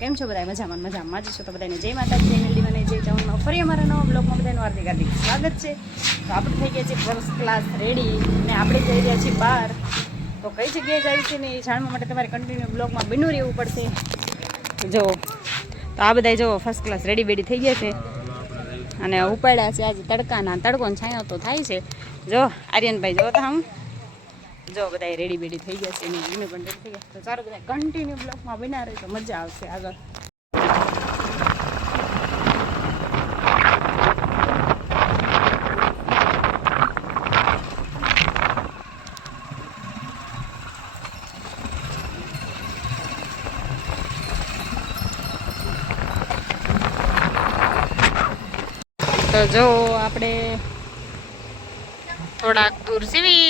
કેમ છો બધા મજામાં મજામાં. જ છો તો બધાને જય માતાજી, જય નલ્લી મને જય ચાઉનમાં ફરી અમારા નવા બ્લોગમાં બધાનું હાર્દિક હાર્દિક સ્વાગત છે. તો આપણે થઈ ગયા છીએ ફર્સ્ટ ક્લાસ રેડી અને આપણે જઈ રહ્યા છીએ બહાર. તો કઈ જગ્યાએ જાય છે ને એ જાણવા માટે તમારે કન્ટિન્યુ બ્લોગમાં બન્યું રહેવું પડશે. જો, તો આ બધા જો ફર્સ્ટ ક્લાસ રેડી બેડી થઈ ગયા છે. અને ઉપાડ્યા છે આજે તડકાના, તડકોને છાંયો તો થાય છે. જો, આર્યનભાઈ, જો તો જો બધા રેડી બેડી થઈ ગયા છે અને એને પણ રેડી થઈ ગયા તો ચાલો બધા કન્ટિન્યુ બ્લોકમાં બના રહે તો મજા આવશે આગળ. તો જો આપણે થોડાક દૂર સીવી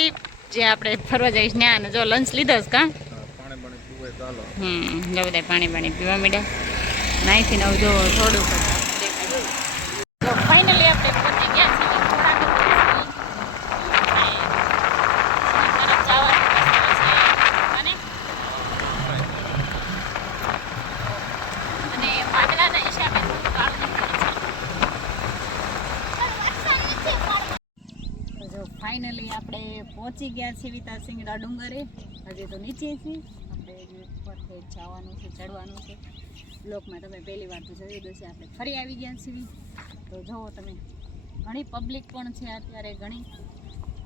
જે આપણે ફરવા જઈશ ત્યાં અને જો લંચ લીધો છે કા? હમ જો બધા પાણી પાણી પીવા માંડ્યા. નાઈથી નવ જો થોડુંક તો ફાઇનલી આપણે પહોંચી ગયા છીએ થોડાક જ દૂર છીએ. અને તરફ જવાનો રસ્તો છે. અને અને વાદળાના હિસાબે થોડું કાળું નીકળે છે તો જો ફાઇનલી પહોંચી ગયા છીએ વિતાસિંગડા ડુંગરે. હજી તો નીચે છીએ. આપણે ઉપર જવાનું છે, ચડવાનું છે. બ્લોકમાં તમે પહેલી વાર તો જોયું દો છે આપણે ફરી આવી ગયા છીએ. તો જુઓ તમે, ઘણી પબ્લિક પણ છે અત્યારે ઘણી.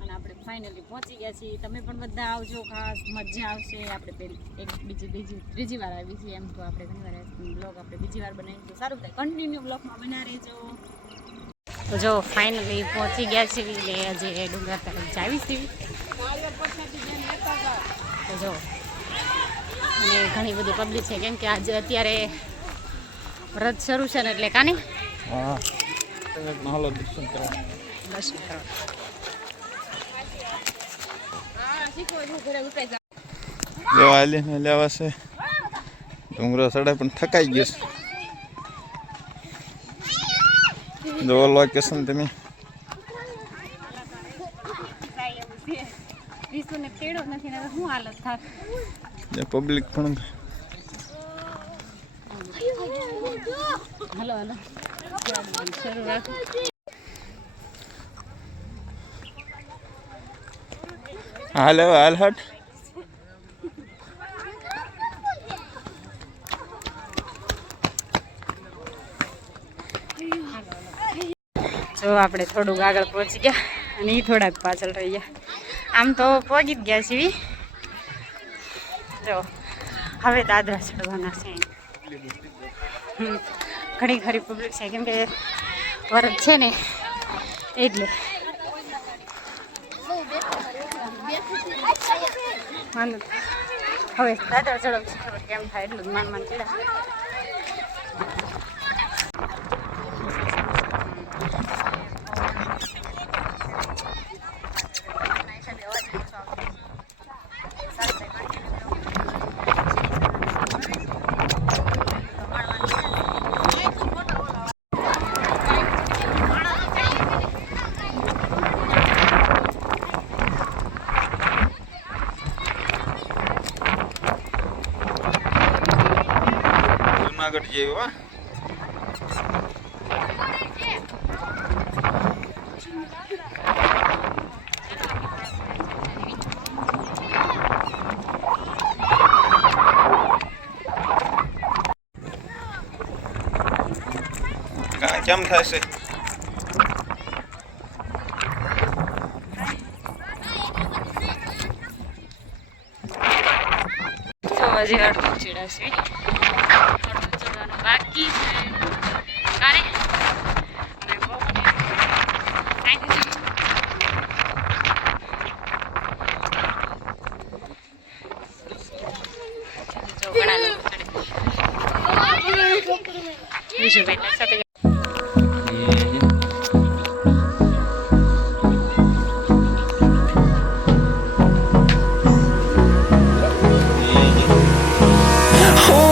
અને આપણે ફાઇનલી પહોંચી ગયા છીએ. તમે પણ બધા આવજો, ખાસ મજા આવશે. આપણે પેલી એક બીજી બીજી, ત્રીજી વાર આવી છીએ એમ તો આપણે ઘણી વાર બ્લોગ આપણે બીજી વાર બનાવીએ તો સારું થાય કન્ટિન્યુ બ્લોગમાં બના રહેજો. તો જો ફાઇનલી પહોંચી ગયા છીએ. એટલે હજી ડુંગર તરફ જાવી છીએ તો જો અને ઘણી બધી પબ્લિક છે. કેમ કે આજે અત્યારે વ્રત શરૂ છે ને એટલે કાની? લેવા લેવા છે. ડુંગરો સડે પણ થકાઈ ગયો છે. જો લોકેશન તમે પબ્લિક પણ હલો હલો શરૂ રાખો હાલ હાલ હટ જો આપણે થોડુંક આગળ પહોંચી ગયા અને એ થોડાક પાછળ રહી ગયા. આમ તો પહોંચી જ ગયા છીએ જો, હવે દાદરા ચડવાના છે. ઘણી ખરી પબ્લિક છે, કેમ કે વર્ગ છે ને, એટલે. હવે દાદરા ચડવું કેમ થાય એટલું જ માન માન ચડ્યા જુનાગઢ જેવું હા. કેમ તો હજી અડધું ચડાશે ચડવાનું બાકી છે કારે અને બહુ કાંઈ નથી. જો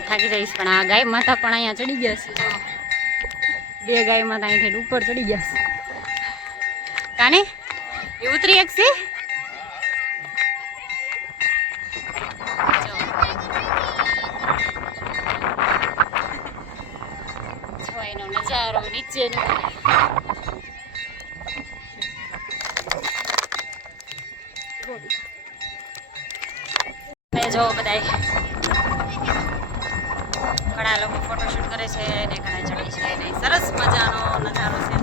જો થાકી જઈશ, પણ આ ગાય માથા પણ અહીંયા ચડી ગયા છે. બે ગાય માથા અહીંથી ઉપર ચડી ગયા છે. કાને, એ ઉતરી એક છે? નજારો નીચેનો. છે ને ઘણા ચડી છે ને સરસ મજાનો નજારો છે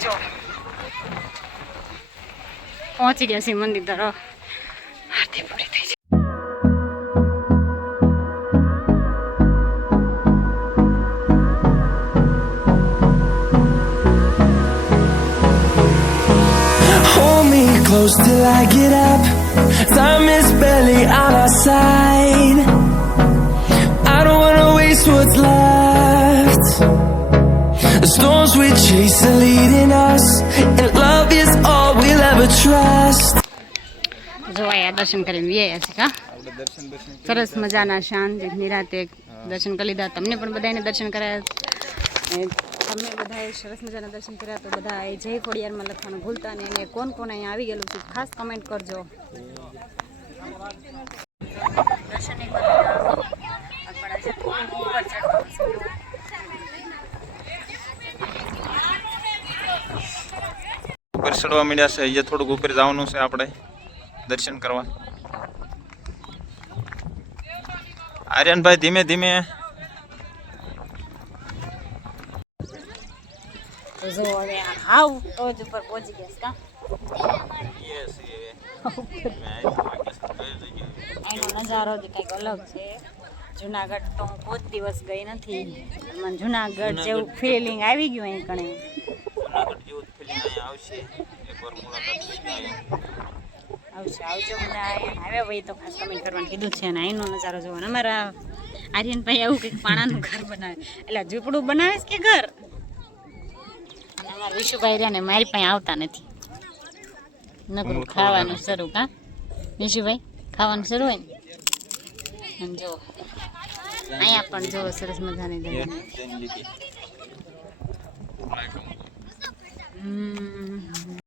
જો. અને પહોંચી ગયા છે મંદિર તરફ આરતી પૂરી થઈ છે Hold me close till I get up. Time is barely on our side. I don't wanna waste what's left. The storms we chase are leading us, and love is all we'll ever trust. જો દર્શન કરીને વ્યાયા છે કા સરસ મજાના શાંતિ નિરાતે દર્શન કરી લીધા. તમને પણ બધાને દર્શન કરાયા. તમે બધાએ સરસ મજાના દર્શન કર્યા તો બધા જય ખોડિયારમાં લખવાનું ભૂલતા નહીં. અને કોણ કોણ અહીંયા આવી ગયેલું છે, ખાસ કમેન્ટ કરજો. દર્શન ઉપર ચડવાનું છે. ઉપર ચડવા મળ્યા છે. અહીંયા થોડુંક ઉપર જવાનું છે આપણે દર્શન કરવા. આર્યનભાઈ ધીમે ધીમે નજારો જ અલગ છે. જુનાગઢ તો હું કોઈ દિવસ ગઈ નથી. મને જુનાગઢ જેવું ફિલિંગ આવી ગયું અહીં કણે. આવશે. આવજો બધા. આવ્યા હોય તો ખાસ કમેન્ટ કરવાનું કીધું છે અને અહીંનો નજારો જોવાનો અમારા આર્યનભાઈ આવું કંઈક પાણાનું ઘર બનાવે. એટલે ઝૂંપડું બનાવે કે ઘર? અને અમારા રહ્યા ને મારી પાસે આવતા નથી. નકરું ખાવાનું શરૂ કા વિશુભાઈ, ખાવાનું શરૂ હોય ને? જો, અહીંયા પણ જો સરસ મજાની હમ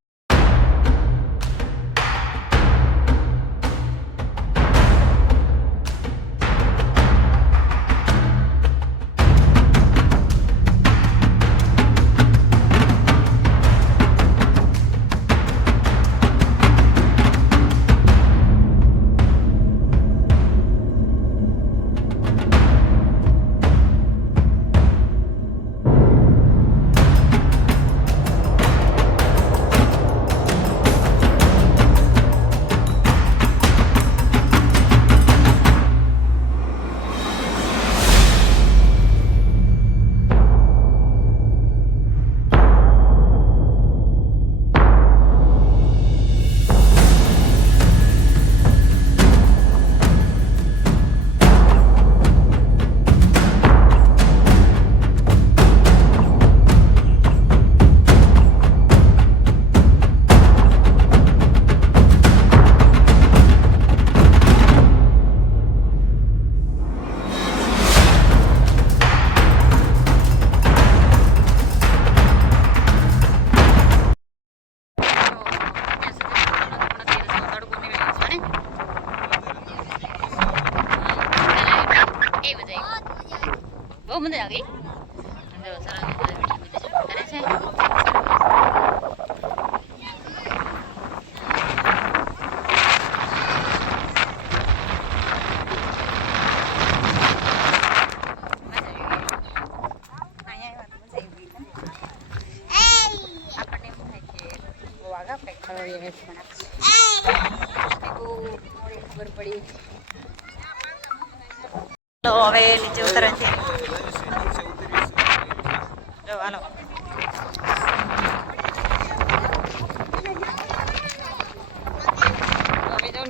Kamu tidak lagi? Nanti Ada saya.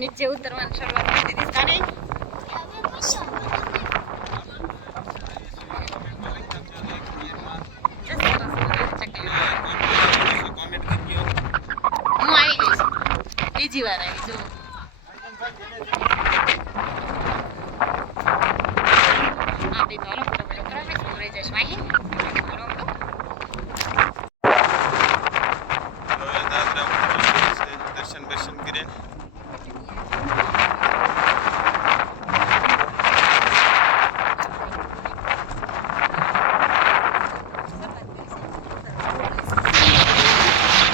નીચે ઉતરવાની શરૂઆત કરી દીધી. છે કાને? હું આવી ગઈ છું બીજી વાર આવી જો આપણી તો હાલો ફોટો ફોટો કરાવે છે રહી જઈશું અહીં હાલો હાલો. હવે દાદરા ઉતરવાનું છે. દર્શન દર્શન કરીને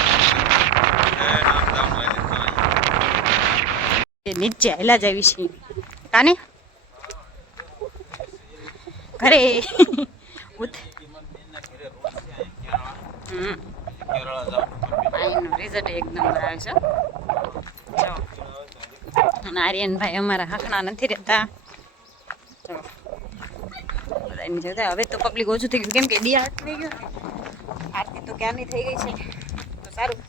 એ આમ down વાળી કાંઈ. એ નીચે હેલા જ આવી છે કાને ઘરે. રિઝલ્ટ એક આવે છે. અને આર્યનભાઈ અમારા હાકણા નથી રહેતા. હવે તો પબ્લિક ઓછું થઈ ગયું. કેમ કે દી આરતી થઈ ગયો આરતી તો ક્યારની થઈ ગઈ છે? તો સારું.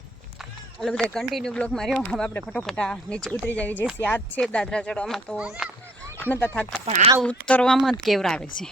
હાલો બધા કન્ટિન્યુ બ્લોક માર્યો હવે આપણે ફટોફટ નીચે ઉતરી જાય જે યાદ છે દાદરા ચડવામાં તો નતા થાકતા, પણ આ ઉતરવામાં જ કેવરાવે છે.